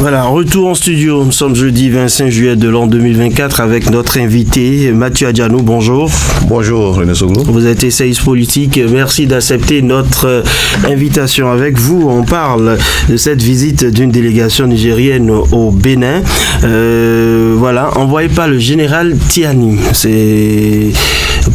Voilà, retour en studio. Nous sommes jeudi 25 juillet de l'an 2024 avec notre invité Mathieu Adjanou. Bonjour. Bonjour René Soglo. Vous êtes essayiste politique. Merci d'accepter notre invitation. Avec vous, on parle de cette visite d'une délégation nigérienne au Bénin. Voilà, envoyé par le général Tiani. C'est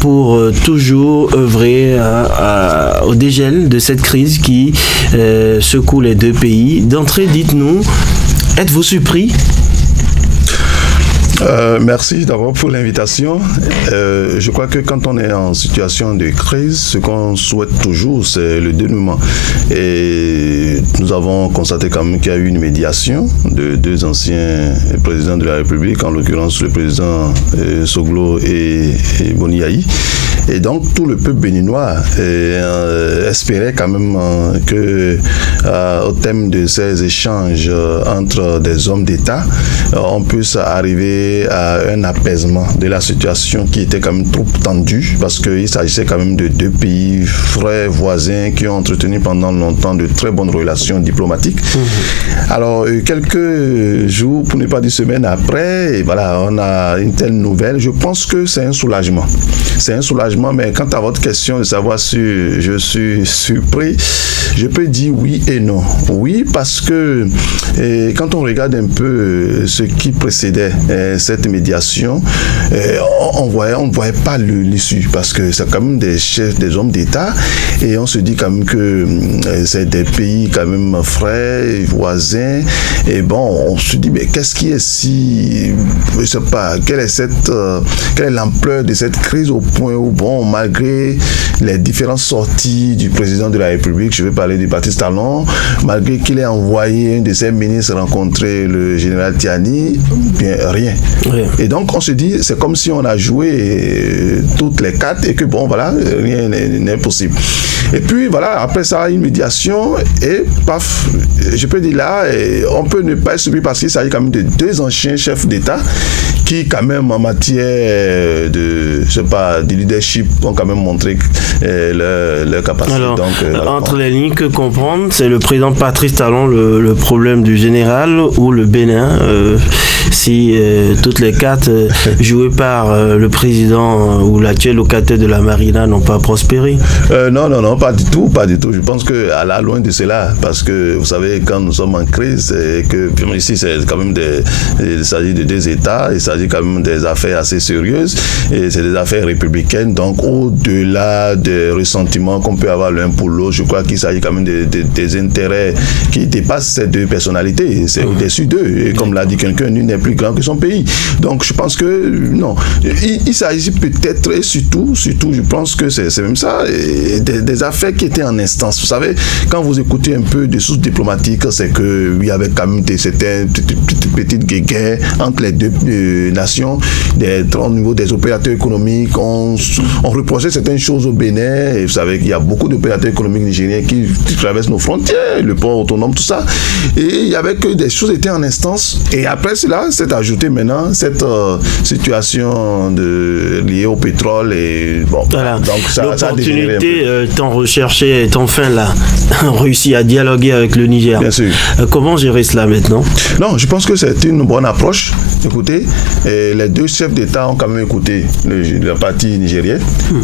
pour toujours œuvrer au dégel de cette crise qui secoue les deux pays. D'entrée, dites-nous, êtes-vous surpris ? Merci d'abord pour l'invitation. Je crois que quand on est en situation de crise, ce qu'on souhaite toujours, c'est le dénouement. Et nous avons constaté quand même qu'il y a eu une médiation de deux anciens présidents de la République, en l'occurrence le président Soglo et Boniaï. Et donc tout le peuple béninois espérait quand même que au thème de ces échanges entre des hommes d'État, on puisse arriver à un apaisement de la situation qui était quand même trop tendue, parce qu'il s'agissait quand même de deux pays frères, voisins, qui ont entretenu pendant longtemps de très bonnes relations diplomatiques. Alors quelques jours, pour ne pas dire semaines après, et voilà, on a une telle nouvelle. Je pense que c'est un soulagement. C'est un soulagement, mais quant à votre question de savoir si je suis surpris, je peux dire oui et non. Oui, parce que quand on regarde un peu ce qui précédait cette médiation, on voyait pas l'issue, parce que c'est quand même des chefs, des hommes d'État, et on se dit quand même que c'est des pays quand même frères, voisins, et bon, on se dit, mais qu'est-ce qui est si, je sais pas, quelle est l'ampleur de cette crise au point où, bon, malgré les différentes sorties du président de la République, je vais parler du Patrice Talon, malgré qu'il ait envoyé un de ses ministres rencontrer le général Tiani, bien rien. Et donc on se dit, c'est comme si on a joué toutes les cartes et que bon voilà, rien n'est possible. Et puis voilà, après ça, une médiation et paf, je peux dire là, on peut ne pas être surpris parce qu'il s'agit quand même de deux anciens chefs d'État qui quand même en matière de, je sais pas, de leadership ont quand même montré leur capacité. Alors, donc, entre les lignes, que comprendre, c'est le président Patrice Talon le problème du général ou le Bénin, si toutes les cartes jouées par le président ou l'actuel locataire de la Marina n'ont pas prospéré? Non, pas du tout. Je pense que à la loin de cela, parce que vous savez, quand nous sommes en crise, et que ici c'est quand même il s'agit de deux États, il s'agit quand même des affaires assez sérieuses, et c'est des affaires républicaines, donc au-delà des ressentiments qu'on peut avoir l'un pour l'autre, je crois qu'il s'agit quand même des intérêts qui dépassent ces deux personnalités, c'est au-dessus d'eux, et comme l'a dit quelqu'un, nul n'est plus grand que son pays. Donc je pense que non, il s'agit peut-être, et surtout je pense que c'est même ça, des affaires qui étaient en instance. Vous savez, quand vous écoutez un peu des sources diplomatiques, c'est qu'il y avait quand même certaines petites guerres entre les deux nations, au niveau des opérateurs économiques, on reprochait certaines choses au Bénin, et vous savez qu'il y a beaucoup d'opérateurs économiques nigériens qui traversent nos frontières, le port autonome, tout ça, et il y avait que des choses étaient en instance, et après cela, c'est ajouté maintenant cette situation liée au pétrole, et bon, voilà. Donc ça l'opportunité tant recherchée est enfin là. On réussit à dialoguer avec le Niger. Bien sûr. Comment gérer cela maintenant? Non, je pense que c'est une bonne approche. Écoutez, les deux chefs d'État ont quand même écouté la partie nigérienne,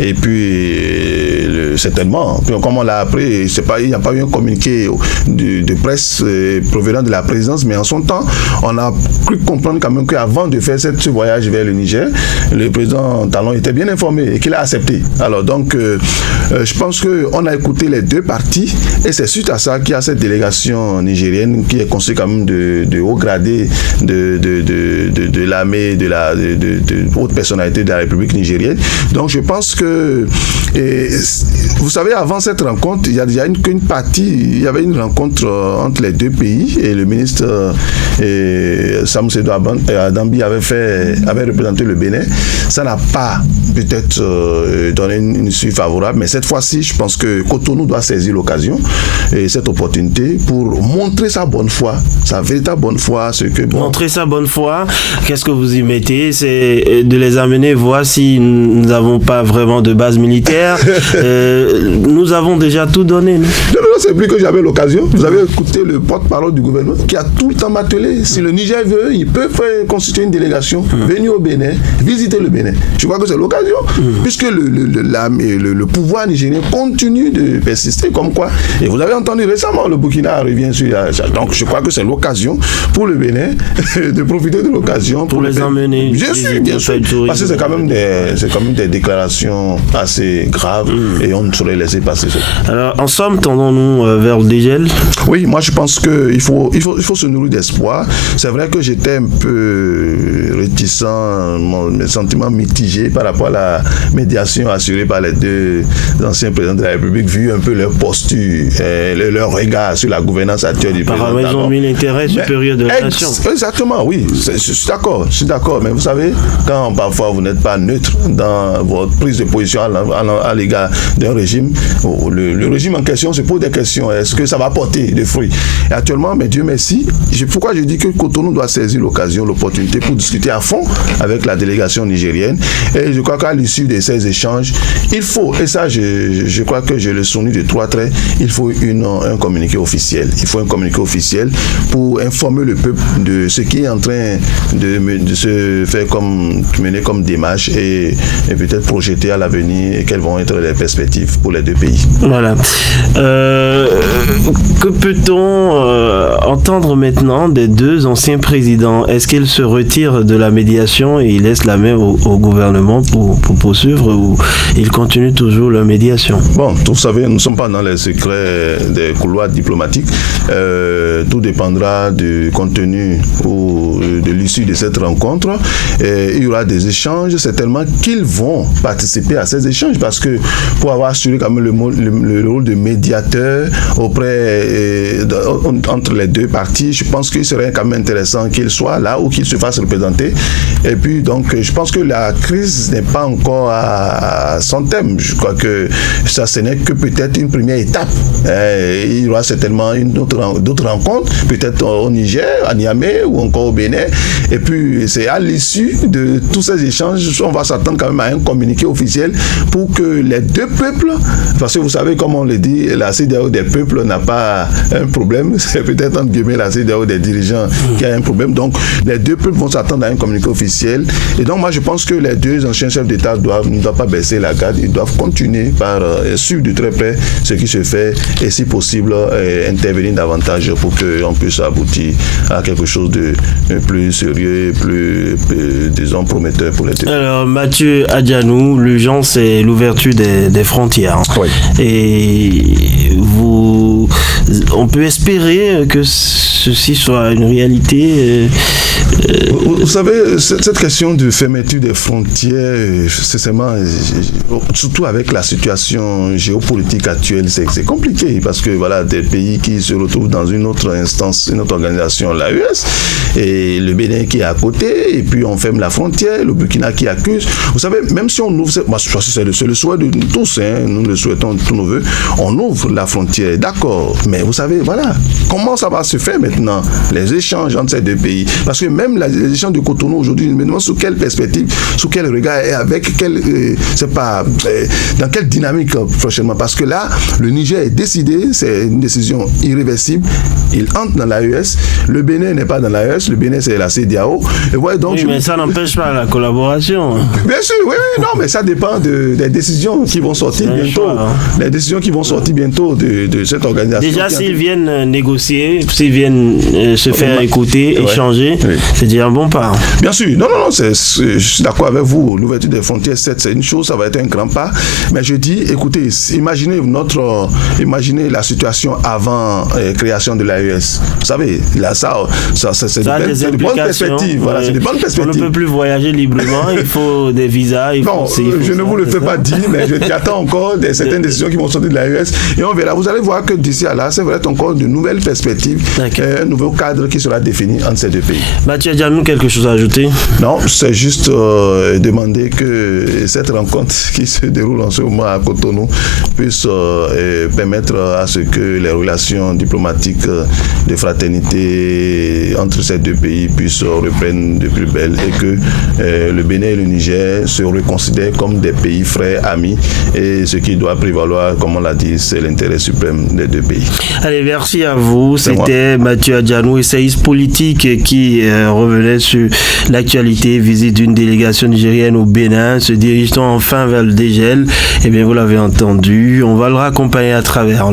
et puis certainement, comme on l'a appris, il n'y a pas eu un communiqué de presse provenant de la présidence, mais en son temps, on a cru comprendre quand même qu'avant de faire ce voyage vers le Niger, le président Talon était bien informé et qu'il a accepté. Alors donc, je pense qu'on a écouté les deux parties, et c'est suite à ça qu'il y a cette délégation nigérienne qui est constituée quand même de hauts gradés de l'armée, de hautes personnalités de la République nigérienne. Donc je pense que, vous savez, avant cette rencontre, il y a déjà il y avait une rencontre entre les deux pays, et le ministre Sam Seydou Adambi avait représenté le Bénin. Ça n'a pas peut-être donné une issue favorable, mais cette fois-ci, je pense que Cotonou doit saisir l'occasion et cette opportunité pour montrer sa bonne foi, sa véritable bonne foi, Montrer sa bonne foi, qu'est-ce que vous y mettez? C'est de les amener voir si nous n'avons pas vraiment de base militaire. Nous avons déjà tout donné, nous. c'est plus que j'avais l'occasion. Vous avez écouté le porte-parole du gouvernement qui a tout le temps martelé. Si le Niger veut, il peut constituer une délégation, venir au Bénin, visiter le Bénin. Je crois que c'est l'occasion, puisque le pouvoir nigérien continue de persister, comme quoi. Et vous avez entendu récemment, le Burkina revient sur ça. Donc je crois que c'est l'occasion pour le Bénin de profiter de l'occasion pour les emmener. Bien sûr. Parce que c'est quand même des déclarations assez graves et on ne saurait laisser passer ça. Alors, en somme, tendons-nous vers le dégel? Oui, moi je pense qu'il faut se nourrir d'espoir. C'est vrai que j'étais un peu réticent, mes sentiments mitigés par rapport à la médiation assurée par les deux anciens présidents de la République, vu un peu leur posture, leur regard sur la gouvernance actuelle du président. Par raison de l'intérêt supérieur de la nation. Exactement, oui, je suis d'accord. Mais vous savez, quand parfois vous n'êtes pas neutre dans votre prise de position à l'égard d'un régime, le régime en question se pose des questions. Est-ce que ça va porter des fruits? Et actuellement, mais Dieu merci, pourquoi je dis que Cotonou doit saisir l'opportunité pour discuter à fond avec la délégation nigérienne. Et je crois qu'à l'issue de ces échanges, il faut, et ça je crois que je le souligne de 3 traits, il faut un communiqué officiel. Il faut un communiqué officiel pour informer le peuple de ce qui est en train de se faire mener comme démarche et peut-être projeter à l'avenir et quelles vont être les perspectives pour les deux pays. Voilà. Que peut-on entendre maintenant des deux anciens présidents? Est-ce qu'ils se retirent de la médiation et ils laissent la main au gouvernement pour poursuivre, ou ils continuent toujours leur médiation? Bon, vous savez, nous ne sommes pas dans les secrets des couloirs diplomatiques. Tout dépendra du contenu ou de l'issue de cette rencontre. Il y aura des échanges, certainement qu'ils vont participer à ces échanges, parce que pour avoir assuré quand même le rôle de médiateur entre les deux parties, je pense qu'il serait quand même intéressant qu'ils soient là ou qu'ils se fassent représenter. Et puis donc je pense que la crise n'est pas encore à son thème. Je crois que ça, ce n'est que peut-être une première étape. Il y aura certainement d'autres rencontres, peut-être au Niger, à Niamey ou encore au Bénin. Et puis c'est à l'issue de tous ces échanges, on va s'attendre quand même à un communiqué officiel pour que les deux peuples, parce que vous savez, comme on le dit, la CEDEAO des peuples n'a pas un problème, c'est peut-être entre guillemets la CEDEAO des dirigeants qui a un problème. Donc les deux peuples vont s'attendre à un communiqué officiel. Et donc moi je pense que les deux anciens chefs d'État ne doivent pas baisser la garde, ils doivent continuer par suivre de très près ce qui se fait et si possible intervenir davantage pour qu'on puisse aboutir à quelque chose de plus sérieux, plus disons prometteur pour les deux. Alors Mathieu Adjanou, l'urgence c'est l'ouverture des frontières. Oui. Et on peut espérer que ceci soit une réalité. Vous savez, cette question de fermeture des frontières, surtout avec la situation géopolitique actuelle, c'est compliqué parce que voilà, des pays qui se retrouvent dans une autre instance, une autre organisation, l'AES, et le Bénin qui est à côté, et puis on ferme la frontière, le Burkina qui accuse. Vous savez, même si on ouvre, c'est le souhait de tous, nous le souhaitons tous nos voeux, on ouvre la frontière, d'accord, mais vous savez, voilà, comment ça va se faire maintenant, les échanges entre ces deux pays? Parce que même les échanges de Cotonou aujourd'hui, je me demande sous quelle perspective, sous quel regard et avec dans quelle dynamique prochainement. Parce que là, le Niger est décidé, c'est une décision irréversible. Il entre dans l'AES. Le Bénin n'est pas dans l'AES. Le Bénin, c'est la CEDEAO. Et ouais, donc, oui, mais ça n'empêche pas la collaboration. Bien sûr, oui, non, mais ça dépend des décisions qui vont sortir bientôt. Les décisions qui vont sortir bientôt de cette organisation. Déjà, s'ils viennent négocier, s'ils viennent se faire écouter, échanger, c'est déjà un bon pas. Bien sûr, non, je suis d'accord avec vous. L'ouverture des frontières, c'est une chose, ça va être un grand pas. Mais je dis, écoutez, imaginez la situation avant création de l'AES. Vous savez, là, c'est de bonnes perspectives. Voilà, c'est de bonnes perspectives. On ne peut plus voyager librement, il faut des visas. Je ne vous le fais pas dire, mais j'attends encore certaines décisions qui vont sortir de l'AES. Et on verra. Vous allez voir que d'ici à là, ça va être encore de nouvelles perspectives, un nouveau cadre qui sera défini entre ces deux pays. Mathieu Adjanou, quelque chose à ajouter? Non, c'est juste demander que cette rencontre qui se déroule en ce moment à Cotonou puisse permettre à ce que les relations diplomatiques de fraternité entre ces deux pays puissent reprendre de plus belle et que le Bénin et le Niger se reconsidèrent comme des pays frères, amis, et ce qui doit prévaloir, comme on l'a dit, c'est l'intérêt suprême des deux pays. Allez, merci à vous. C'était Mathieu Adjanou, essayiste politique qui revenait sur l'actualité, visite d'une délégation nigérienne au Bénin, se dirigeant enfin vers le dégel. Eh bien, vous l'avez entendu, on va le raccompagner à travers